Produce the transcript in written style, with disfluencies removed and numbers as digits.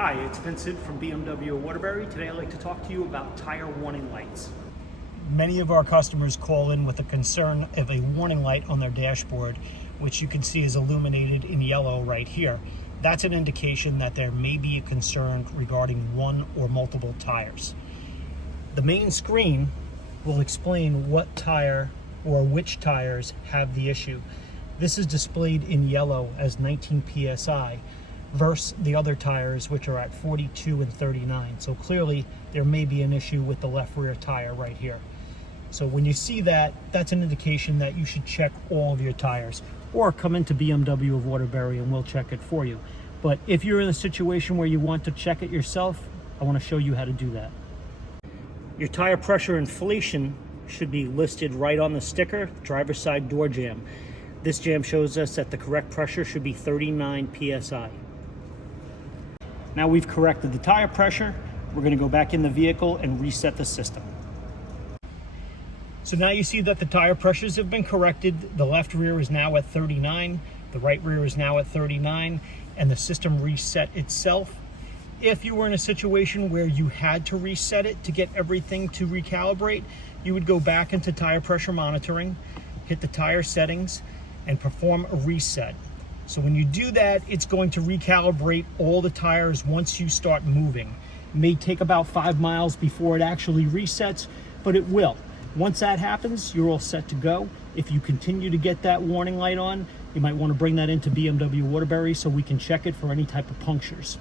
Hi, it's Vincent from BMW Waterbury. Today I'd like to talk to you about tire warning lights. Many of our customers call in with a concern of a warning light on their dashboard, which you can see is illuminated in yellow right here. That's an indication that there may be a concern regarding one or multiple tires. The main screen will explain what tire or which tires have the issue. This is displayed in yellow as 19 psi. Versus the other tires, which are at 42 and 39. So clearly there may be an issue with the left rear tire right here. So when you see that, that's an indication that you should check all of your tires, or come into BMW of Waterbury and we'll check it for you. But if you're in a situation where you want to check it yourself, I want to show you how to do that. Your tire pressure inflation should be listed right on the sticker, driver's side door jamb. This jamb shows us that the correct pressure should be 39 psi. Now we've corrected the tire pressure, we're going to go back in the vehicle and reset the system. So now you see that the tire pressures have been corrected. The left rear is now at 39, the right rear is now at 39, and the system reset itself. If you were in a situation where you had to reset it to get everything to recalibrate, you would go back into tire pressure monitoring, hit the tire settings, and perform a reset. So when you do that, it's going to recalibrate all the tires once you start moving. It may take about 5 miles before it actually resets, but it will. Once that happens, you're all set to go. If you continue to get that warning light on, you might want to bring that into BMW Waterbury so we can check it for any type of punctures.